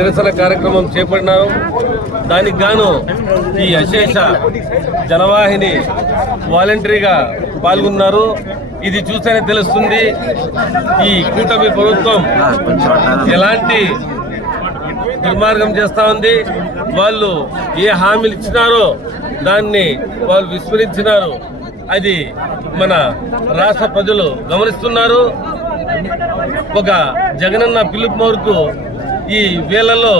నిరసన కార్యక్రమం చేపట్టినారు. దానికి గాను ఈ అశేష జనవాహిని వాలంటరీగా పాల్గొన్నారు. ఇది చూస్తేనే తెలుస్తుంది ఈ కూటమి ప్రభుత్వం ఎలాంటి దుర్మార్గం చేస్తూ ఉంది. వాళ్ళు ఏ హామీలు ఇచ్చినారో దాన్ని వాళ్ళు విస్మరించినారు. అది మన రాష్ట్ర ప్రజలు గమనిస్తున్నారు. ఒక జగనన్న పిలుపు మేరకు ఈ వేళల్లో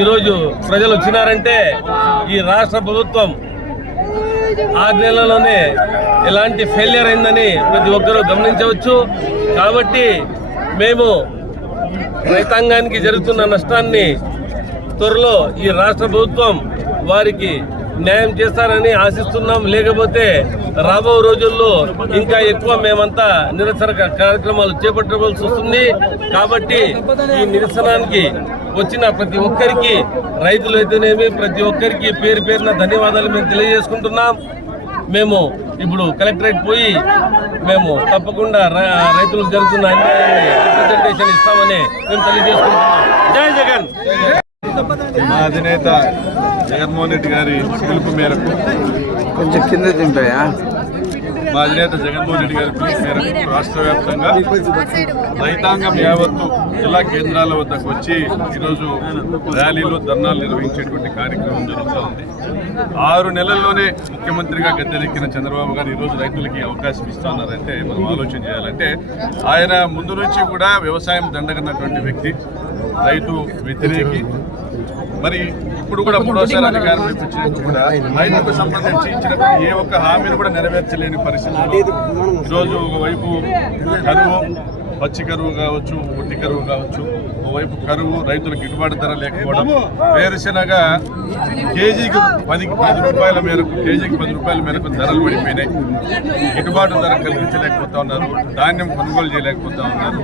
ఈరోజు ప్రజలు వచ్చినారంటే ఈ రాష్ట్ర ప్రభుత్వం ఆరు నెలల్లోనే ఎలాంటి ఫెయిలియర్ అయిందని ప్రతి ఒక్కరూ గమనించవచ్చు. కాబట్టి మేము రైతాంగానికి జరుగుతున్న నష్టాన్ని త్వరలో ఈ రాష్ట్ర ప్రభుత్వం వారికి న్యాయం చేస్తారని ఆశిస్తున్నాం. లేకపోతే రాబో రోజుల్లో ఇంకా ఎక్కువ మేమంతా నిరసన కార్యక్రమాలు చేపట్టవలసి వస్తుంది. కాబట్టి ఈ నిరసనానికి వచ్చిన ప్రతి ఒక్కరికి రైతులు అయితేనేమి ప్రతి ఒక్కరికి పేరు పేరున ధన్యవాదాలు మేము తెలియజేసుకుంటున్నాం. మేము ఇప్పుడు కలెక్టరేట్ పోయి మేము తప్పకుండా రైతులకు జరుగుతున్న అన్యాయాన్ని రిప్రజెంటేషన్ ఇస్తామని మేము తెలియజేసుకుంటున్నాం. జై జగన్. మా అధినేత జగన్మోహన్ రెడ్డి గారి పిలుపు మేరకు కొంచెం కింద తింటాయా మా అధినేత జగన్మోహన్ రెడ్డి గారి పిలుపు మేరకు రాష్ట్ర వ్యాప్తంగా రైతాంగం యావత్తు జిల్లా కేంద్రాల వద్దకు వచ్చి ఈరోజు ర్యాలీలు ధర్నాలు నిర్వహించేటువంటి కార్యక్రమం జరుగుతూ ఉంది. ఆరు నెలల్లోనే ముఖ్యమంత్రిగా గద్దెనెక్కిన చంద్రబాబు గారు ఈరోజు రైతులకి అవకాశం ఇస్తున్నారంటే మనం ఆలోచన చేయాలంటే ఆయన ముందు నుంచి కూడా వ్యవసాయం దండగన్నటువంటి వ్యక్తి. రైతు వ్యతిరేకి. మరి ఇప్పుడు కూడా మూడోసారి అధికారం ఇప్పించినప్పుడు కూడా రైతులకు సంబంధించి ఇచ్చినటువంటి ఏ ఒక్క హామీని కూడా నెరవేర్చలేని పరిస్థితి ఈరోజు ఒకవైపు కరువు పచ్చి కరువు కావచ్చు ఒట్టి కరువు కావచ్చు ఒకవైపు కరువు రైతులకు గిట్టుబాటు ధర లేకపోవడం వేరుశెనగ కేజీకి పది పది రూపాయల మేరకు కేజీకి పది రూపాయల మేరకు ధరలు పడిపోయినాయి. గిట్టుబాటు ధర కలిగించలేకపోతా ఉన్నారు ధాన్యం కొనుగోలు చేయలేకపోతా ఉన్నారు.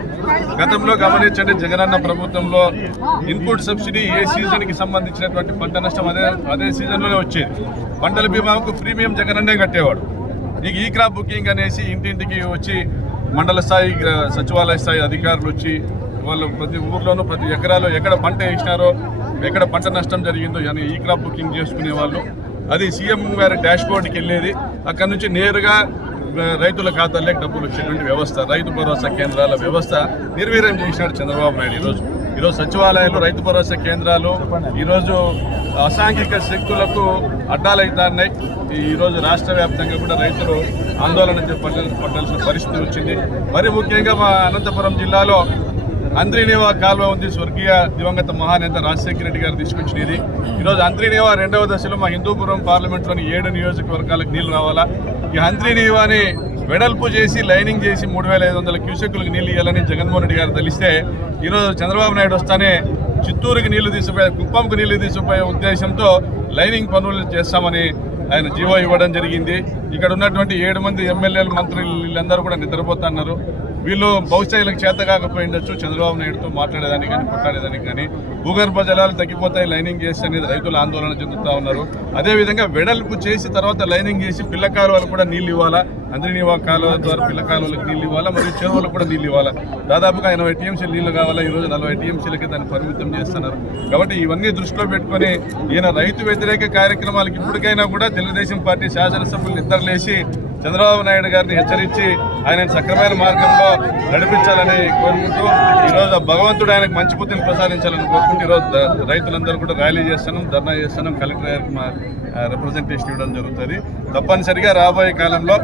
గతంలో గమనించండి జగనన్న ప్రభుత్వంలో ఇన్పుట్ సబ్సిడీ ఏ సీజన్కి సంబంధించినటువంటి పంట నష్టం అదే అదే సీజన్లోనే వచ్చేది. పంటల బీమాకు ప్రీమియం జగనన్నే కట్టేవాడు. నీకు ఈ క్రాప్ బుకింగ్ అనేసి ఇంటింటికి వచ్చి మండల స్థాయి సచివాలయ స్థాయి అధికారులు వచ్చి వాళ్ళు ప్రతి ఊర్లోనూ ప్రతి ఎకరాలో ఎక్కడ పంట వేసినారో ఎక్కడ పంట నష్టం జరిగిందో అని ఈ క్రాప్ బుకింగ్ చేసుకునే వాళ్ళు. అది సీఎం గారి డాష్ బోర్డ్కి వెళ్ళేది. అక్కడ నుంచి నేరుగా రైతుల ఖాతాల్లోకి డబ్బులు వచ్చేటువంటి వ్యవస్థ రైతు భరోసా కేంద్రాల వ్యవస్థ నిర్వీర్యం చేసినాడు చంద్రబాబు నాయుడు ఈరోజు. ఈరోజు సచివాలయాలు రైతు భరోసా కేంద్రాలు ఈరోజు అసాంఘిక శక్తులకు అడ్డాలవుతున్నాయి ఈరోజు రాష్ట్ర వ్యాప్తంగా కూడా రైతులు ఆందోళన పట్టాల్సిన పరిస్థితి వచ్చింది. మరి ముఖ్యంగా మా అనంతపురం జిల్లాలో అంద్రినేవా కాలువ ఉంది. స్వర్గీయ దివంగత మహానేత రాజశేఖర రెడ్డి గారు తీసుకొచ్చినది. ఈరోజు అంద్రినేవా రెండవ దశలో మా హిందూపురం పార్లమెంట్లోని ఏడు నియోజకవర్గాలకు నీళ్ళు రావాలా? ఈ అంద్రినేవాని వెడల్పు చేసి లైనింగ్ చేసి మూడు వేల ఐదు వందల క్యూసెక్కులకు నీళ్ళు ఇవ్వాలని జగన్మోహన్ రెడ్డి గారు తెలిస్తే ఈరోజు చంద్రబాబు నాయుడు వస్తానే చిత్తూరుకి నీళ్ళు తీసుకుపోయే కుప్పంకు నీళ్ళు తీసుకుపోయే ఉద్దేశంతో లైనింగ్ పనులు చేస్తామని ఆయన జీవో ఇవ్వడం జరిగింది. ఇక్కడ ఉన్నటువంటి ఏడు మంది ఎమ్మెల్యేలు మంత్రులు వీళ్ళందరూ కూడా నిద్రపోతున్నారు వీళ్ళు బహుశా వీళ్ళకి చేత కాకపోయిండొచ్చు చంద్రబాబు నాయుడుతో మాట్లాడేదానికి కానీ కొట్లాడేదానికి కానీ. భూగర్భ జలాలు తగ్గిపోతాయి లైనింగ్ చేసి అనేది రైతులు ఆందోళన చెందుతూ ఉన్నారు. అదేవిధంగా వెడల్పు చేసి తర్వాత లైనింగ్ చేసి పిల్ల కాలువలు కూడా నీళ్ళు ఇవ్వాలా? అందరినీ కాలువ ద్వారా పిల్ల కాలువలకు నీళ్ళు ఇవ్వాలా? మరియు చెరువులకు కూడా నీళ్ళు ఇవ్వాలా? దాదాపుగా ఎనభై టీఎంసీలు నీళ్ళు కావాలా? ఈరోజు నలభై టీఎంసీలకి దాన్ని పరిమితం చేస్తున్నారు. కాబట్టి ఇవన్నీ దృష్టిలో పెట్టుకొని ఈయన రైతు వ్యతిరేక కార్యక్రమాలకు ఇప్పటికైనా కూడా తెలుగుదేశం పార్టీ శాసనసభ్యులు నిద్రలేసి చంద్రబాబు నాయుడు గారిని హెచ్చరించి ఆయన సక్రమైన మార్గంలో నడిపించాలని కోరుకుంటూ ఈరోజు భగవంతుడు ఆయనకు మంచి బుద్ధిని ప్రసాదించాలని కోరుకుంటూ ఈరోజు రైతులందరూ కూడా ర్యాలీ చేస్తాను ధర్నా చేస్తాను కలెక్టర్ గారికి మా రిప్రజెంటేషన్ ఇవ్వడం జరుగుతుంది. తప్పనిసరిగా రాబోయే కాలంలో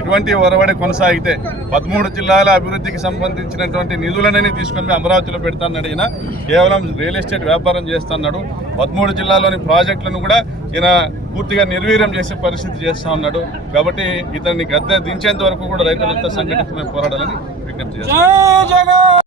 ఇటువంటి ఒరవడి కొనసాగితే పదమూడు జిల్లాల అభివృద్ధికి సంబంధించినటువంటి నిధులనని తీసుకొని అమరావతిలో పెడతానన్నాడు ఈయన కేవలం రియల్ ఎస్టేట్ వ్యాపారం చేస్తున్నాడు. పదమూడు జిల్లాలోని ప్రాజెక్టులను కూడా ఈయన పూర్తిగా నిర్వీర్యం చేసే పరిస్థితి చేస్తా ఉన్నాడు. కాబట్టి ఇతన్ని గద్దె దించేంత వరకు కూడా రైతులంతా సంఘటితమై పోరాడాలని విజ్ఞప్తి చేస్తాను